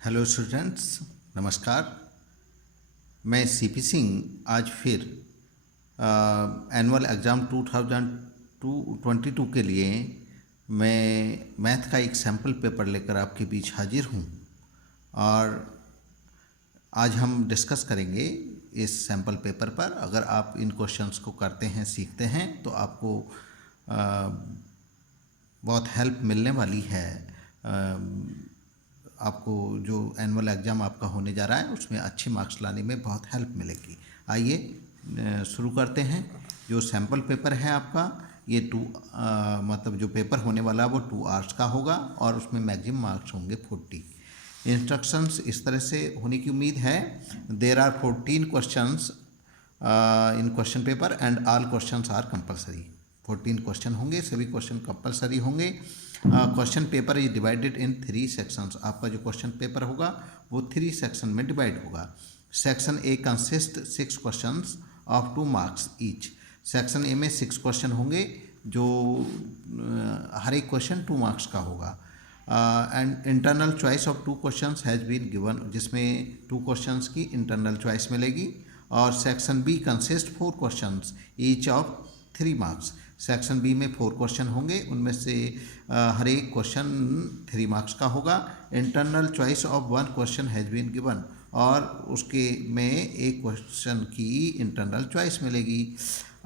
Hello students, नमस्कार। मैं CP Singh आज फिर एनुअल एग्ज़ाम 2022 के लिए मैं मैथ का एक सैम्पल पेपर लेकर आपके बीच हाजिर हूँ और आज हम डिस्कस करेंगे इस सैम्पल पेपर पर। अगर आप इन क्वेश्चंस को करते हैं, सीखते हैं तो आपको बहुत हेल्प मिलने वाली है। आपको जो एनुअल एग्ज़ाम आपका होने जा रहा है उसमें अच्छे मार्क्स लाने में बहुत हेल्प मिलेगी। आइए शुरू करते हैं। जो सैम्पल पेपर है आपका, ये मतलब जो पेपर होने वाला है वो 2 आवर्स का होगा और उसमें मैक्सिमम मार्क्स होंगे 40। इंस्ट्रक्शंस इस तरह से होने की उम्मीद है। There are 14 questions in question paper and all questions are compulsory. 14 question होंगे, सभी क्वेश्चन कंपलसरी होंगे। Question paper is divided in 3 sections. आपका जो क्वेश्चन पेपर होगा वो 3 सेक्शन में डिवाइड होगा। Section A consist 6 questions of 2 marks each. Section A में 6 क्वेश्चन होंगे जो हर एक क्वेश्चन 2 मार्क्स का होगा। And internal choice of 2 questions has been given, जिसमें 2 क्वेश्चंस की इंटरनल चॉइस मिलेगी। और section B consist 4 questions each of 3 marks. Section B में 4 क्वेश्चन होंगे, उनमें से हर एक क्वेश्चन 3 मार्क्स का होगा। Internal choice of 1 question has been given, और उसके में एक क्वेश्चन की इंटरनल चॉइस मिलेगी।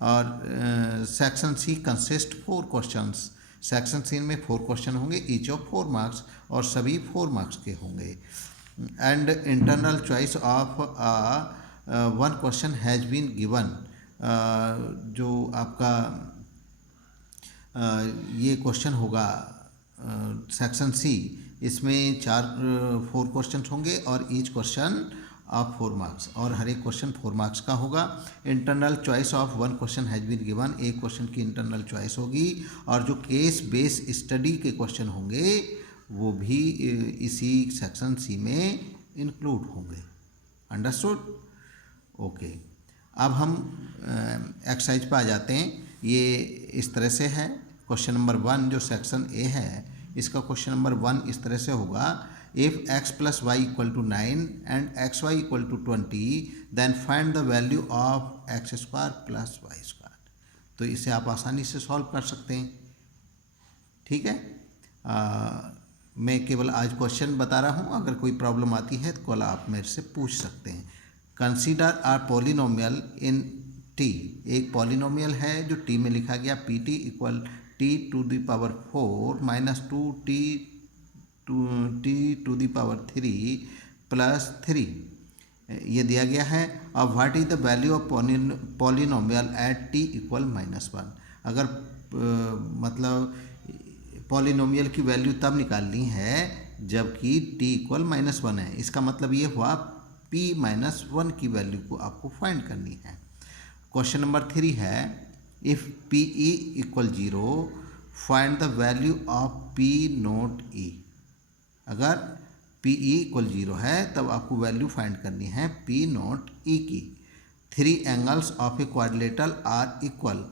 और section C consist 4 questions. Section C में 4 क्वेश्चन होंगे ईच ऑफ 4 मार्क्स, और सभी 4 मार्क्स के होंगे। And internal choice of 1 question has been given. जो आपका ये क्वेश्चन होगा सेक्शन सी, इसमें 4 क्वेश्चन होंगे और ईच क्वेश्चन ऑफ 4 मार्क्स, और हर एक क्वेश्चन 4 मार्क्स का होगा। Internal choice of 1 question has been given, एक क्वेश्चन की इंटरनल चॉइस होगी। और जो केस बेस स्टडी के क्वेश्चन होंगे वो भी इसी सेक्शन सी में इंक्लूड होंगे। अंडरस्टूड? ओके। अब हम एक्सरसाइज पर आ जाते हैं। ये इस तरह से है। क्वेश्चन नंबर 1 जो सेक्शन ए है, इसका क्वेश्चन नंबर 1 इस तरह से होगा, if x plus y equal to 9 and x y equal to 20 then find the value of x square plus y square. तो इसे आप आसानी से सॉल्व कर सकते हैं। ठीक है। मैं केवल आज क्वेश्चन बता रहा हूँ, अगर कोई प्रॉब्लम आती है तो कल आप मेरे से पूछ सकते हैं। Consider r polynomial in t. एक पॉलिनोमियल है जो टी में लिखा गया, p t equal t to the power 4 minus 2 t to the power 3 plus 3 ये दिया गया है। अब what is the value of polynomial at t equal -1। अगर मतलब पॉलिनोमियल की वैल्यू तब निकालनी है जबकि t इक्वल -1 है। इसका मतलब ये हुआ p -1 की वैल्यू को आपको फाइंड करनी है। क्वेश्चन नंबर 3 है, if P E equal 0 find the value of p not E. अगर पी ई इक्वल 0 है तब आपको वैल्यू फाइंड करनी है p नोट ई की। 3 angles of a quadrilateral are equal.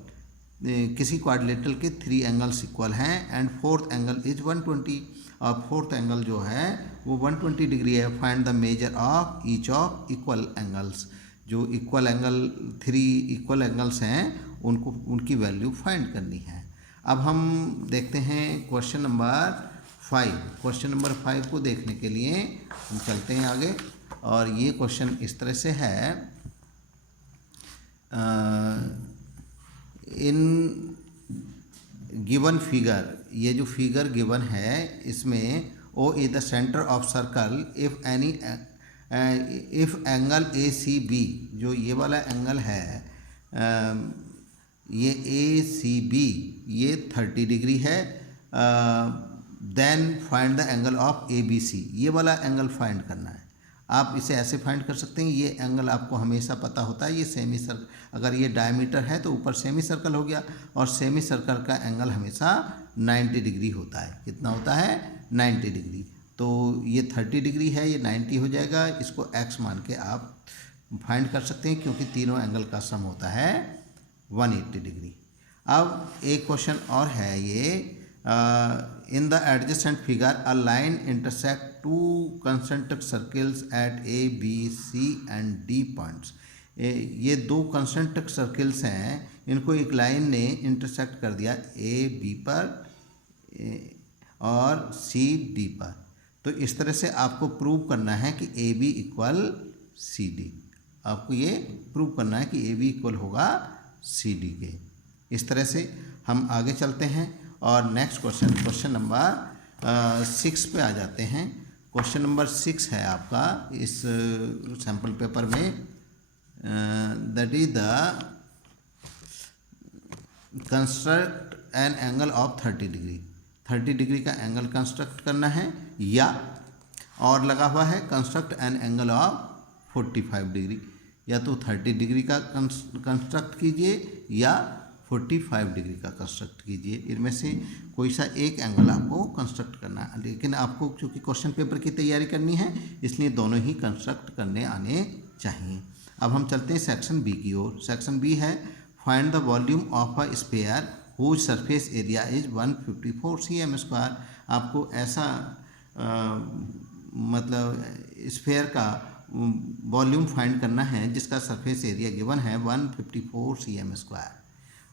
किसी क्वाड्रिलेटरल के 3 एंगल्स इक्वल हैं एंड फोर्थ एंगल इज 120। और फोर्थ एंगल जो है वो 120 डिग्री है। Find the measure of each of equal angles. जो इक्वल एंगल 3 इक्वल एंगल्स हैं उनकी वैल्यू फाइंड करनी है। अब हम देखते हैं क्वेश्चन नंबर 5। क्वेश्चन नंबर 5 को देखने के लिए हम चलते हैं आगे, और ये क्वेश्चन इस तरह से है, इन गिवन फिगर, ये जो फिगर गिवन है इसमें o is the centre of circle if angle a c b, जो ये वाला एंगल है ये ए सी बी ये 30 डिग्री है। Then find the angle of a b c, ये वाला एंगल फाइंड करना है। आप इसे ऐसे फाइंड कर सकते हैं, ये एंगल आपको हमेशा पता होता है, ये सेमी सर्कल, अगर ये डायमीटर है तो ऊपर सेमी सर्कल हो गया, और सेमी सर्कल का एंगल हमेशा 90 डिग्री होता है। कितना होता है? 90 डिग्री। तो ये 30 डिग्री है, ये 90 हो जाएगा। इसको x मान के आप फाइंड कर सकते हैं, क्योंकि तीनों एंगल का सम होता है 180 डिग्री। अब एक क्वेश्चन और है ये, In the adjacent figure, a line intersect two concentric circles at A, B, C and D points. ये दो कंसेंट्रिक सर्किल्स हैं, इनको एक लाइन ने इंटरसेक्ट कर दिया ए बी पर और सी डी पर। तो इस तरह से आपको प्रूव करना है कि a b equal c d. आपको ये प्रूव करना है कि ए बी इक्वल होगा सी डी के। इस तरह से हम आगे चलते हैं और नेक्स्ट क्वेश्चन नंबर 6 पे आ जाते हैं। क्वेश्चन नंबर 6 है आपका इस सैम्पल पेपर में, that is the construct an angle of 30 degree. 30 degree का एंगल कंस्ट्रक्ट करना है, या और लगा हुआ है construct an angle of 45 degree. या तो 30 डिग्री का कंस्ट्रक्ट कीजिए या 45 डिग्री का कंस्ट्रक्ट कीजिए, इनमें से कोई सा एक एंगल आपको कंस्ट्रक्ट करना है। लेकिन आपको क्योंकि क्वेश्चन पेपर की तैयारी करनी है, इसलिए दोनों ही कंस्ट्रक्ट करने आने चाहिए। अब हम चलते हैं सेक्शन बी की ओर। सेक्शन बी है find the volume of a sphere whose surface area is 154 cm²। आपको ऐसा मतलब स्फीयर का वॉल्यूम फाइंड करना है जिसका सरफेस एरिया गिवन है 154 cm²।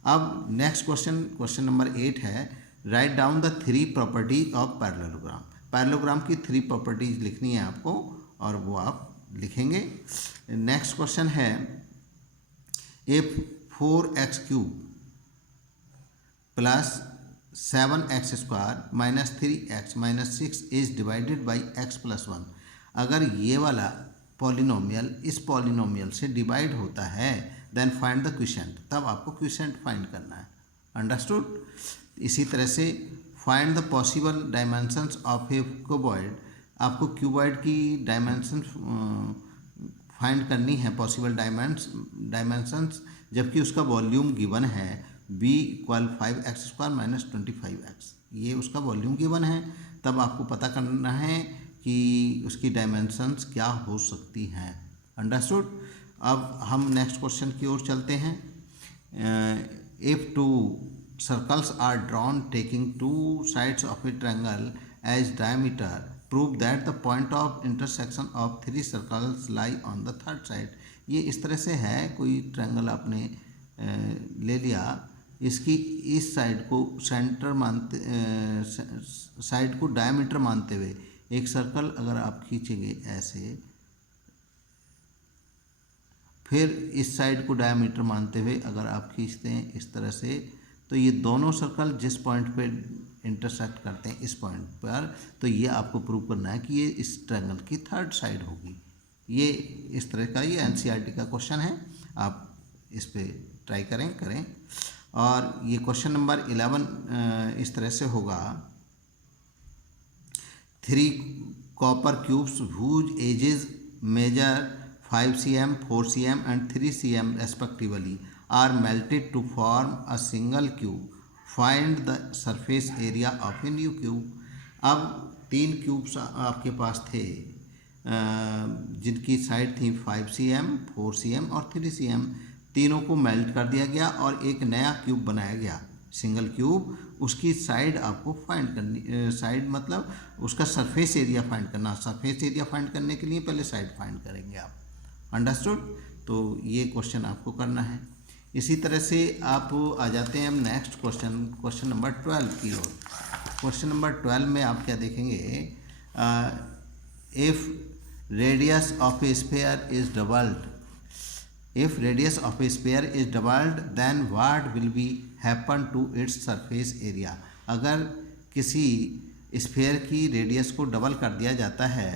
अब नेक्स्ट क्वेश्चन नंबर 8 है write down the 3 properties of parallelogram. Parallelogram की 3 प्रॉपर्टीज लिखनी है आपको और वो आप लिखेंगे। नेक्स्ट क्वेश्चन है if 4x³ plus 7x² minus 3x minus 6 is divided by x+1। अगर ये वाला पॉलिनोमियल इस पॉलिनोमियल से डिवाइड होता है देन फाइंड द क्वोशिएंट। तब आपको क्वोशिएंट फाइंड करना है। अंडरस्टूड। इसी तरह से find the possible dimensions of A cuboid. आपको क्यूबॉइड की डायमेंशन फाइंड करनी है, पॉसिबल डायमेंशंस, जबकि उसका वॉल्यूम गिवन है b equal 5x² minus 25x। ये उसका वॉल्यूम गिवन है। तब आपको पता करना है कि उसकी डायमेंशंस क्या हो सकती हैं। अंडरस्टूड। अब हम नेक्स्ट क्वेश्चन की ओर चलते हैं। If 2 circles are drawn taking 2 sides of a triangle as diameter prove that the point of intersection of 3 circles lie on the third side. ये इस तरह से है, कोई ट्रायंगल आपने ले लिया, इसकी इस साइड को सेंटर मानते साइड को डायमीटर मानते हुए एक सर्कल अगर आप खींचेंगे ऐसे, फिर इस साइड को डायमीटर मानते हुए अगर आप खींचते हैं इस तरह से, तो ये दोनों सर्कल जिस पॉइंट पे इंटरसेक्ट करते हैं इस पॉइंट पर, तो ये आपको प्रूव करना है कि ये इस ट्रायंगल की थर्ड साइड होगी। ये इस तरह का ये एनसीईआरटी का क्वेश्चन है, आप इस पे ट्राई करें। और ये क्वेश्चन नंबर 11 इस तरह से होगा 3 copper cubes whose edges measure 5 cm, 4 cm and 3 cm respectively are melted to form a single cube. Find the surface area of a new cube. अब 3 क्यूब्स आपके पास थे जिनकी साइड थी 5 cm, 4 cm और 3 cm। तीनों को मेल्ट कर दिया गया और एक नया क्यूब बनाया गया, सिंगल क्यूब। उसकी साइड आपको फाइंड करनी, साइड मतलब उसका सरफेस एरिया फाइंड करना। सरफेस एरिया फाइंड करने के लिए पहले साइड फाइंड करेंगे आप। अंडरस्टूड। तो ये क्वेश्चन आपको करना है। इसी तरह से आप आ जाते हैं हम नेक्स्ट क्वेश्चन नंबर 12 की ओर। क्वेश्चन नंबर 12 में आप क्या देखेंगे, if radius of A sphere is doubled, if radius of a sphere is doubled then what will be happen to its surface area। अगर किसी स्फीयर की रेडियस को डबल कर दिया जाता है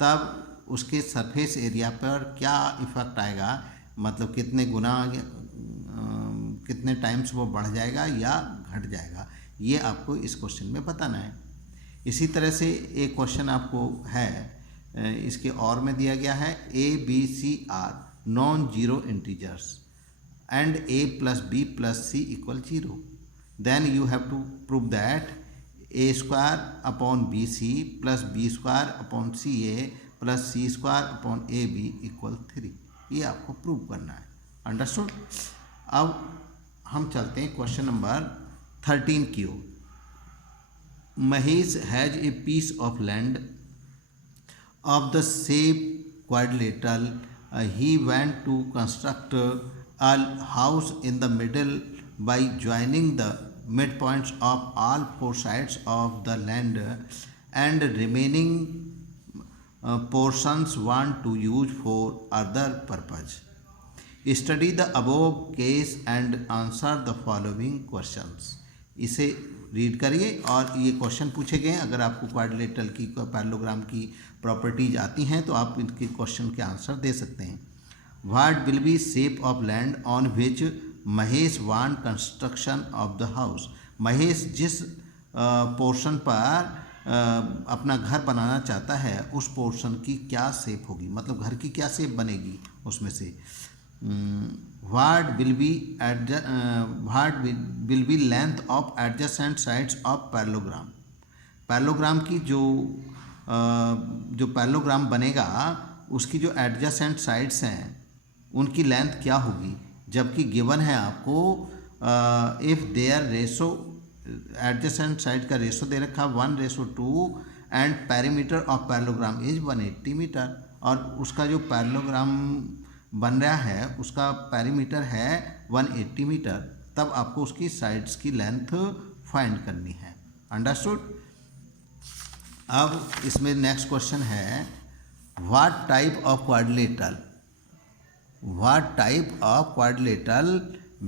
तब उसके सरफेस एरिया पर क्या इफ़ेक्ट आएगा, मतलब कितने गुना कितने टाइम्स वो बढ़ जाएगा या घट जाएगा, ये आपको इस क्वेश्चन में बताना है। इसी तरह से एक क्वेश्चन आपको है, इसके और में दिया गया है ABC are non-zero integers and a plus b plus c equal 0, then you have to prove that a square upon bc plus b square upon ca plus c square upon ab equal 3। ये आपको prove करना है। Understood. अब हम चलते हैं question number 13 की ओर। Mahesh has a piece of land of the shape quadrilateral. He went to construct a house in the middle by joining the midpoints of all four sides of the land, and remaining portions want to use for other purpose. Study the above case and answer the following questions. इसे read करिए और ये question पूछे गए हैं। अगर आपको quadrilateral की पैरेललोग्राम की प्रॉपर्टीज आती हैं तो आप इनके क्वेश्चन के आंसर दे सकते हैं। What will B shape of land on which Mahesh want construction of the house. Mahesh जिस पोर्शन पर अपना घर बनाना चाहता है उस पोर्शन की क्या शेप होगी, मतलब घर की क्या शेप बनेगी उसमें से। What will B length of adjacent sides of parallelogram. Parallelogram की जो पैरेललोग्राम बनेगा उसकी जो एडजेसेंट साइड्स हैं उनकी लेंथ क्या होगी, जबकि गिवन है आपको if their ratio adjacent side का रेशो दे रखा 1:2 and perimeter of parallelogram is 180 metre, और उसका जो पैरेललोग्राम बन रहा है उसका पेरीमीटर है 180 मीटर, तब आपको उसकी साइड्स की लेंथ फाइंड करनी है। अंडरस्टूड। अब इसमें नेक्स्ट क्वेश्चन है what type of quadrilateral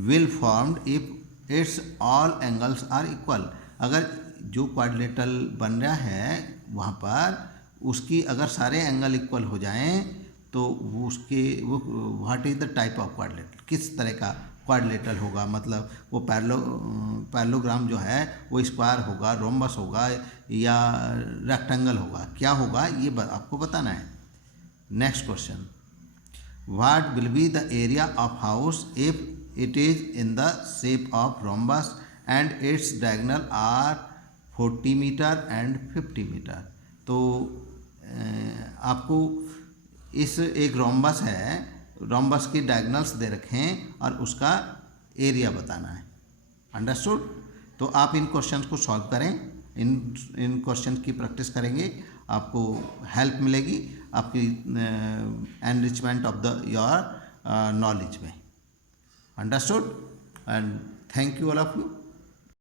will formed if its all angles are equal. अगर जो क्वाड्रिलेटरल बन रहा है वहाँ पर उसकी अगर सारे एंगल इक्वल हो जाएं तो वो what is the type of quadrilateral, किस तरह का क्वाड्रिलेटरल होगा, मतलब वो पैरेललोग्राम जो है वो स्क्वायर होगा, रोम्बस होगा या रेक्टेंगल होगा, क्या होगा ये आपको बताना है। Next question, what will be the area of house if it is in the shape of rhombus and its diagonal are 40 metre and 50 metre. तो आपको इस एक रोम्बस है, रोम्बस की डायगोनल्स दे रखे हैं और उसका एरिया बताना है। अंडरस्टूड। तो आप इन क्वेश्चंस को सॉल्व करें, इन क्वेश्चन की प्रैक्टिस करेंगे, आपको हेल्प मिलेगी आपकी enrichment of the your knowledge में। Understood and thank you all of you.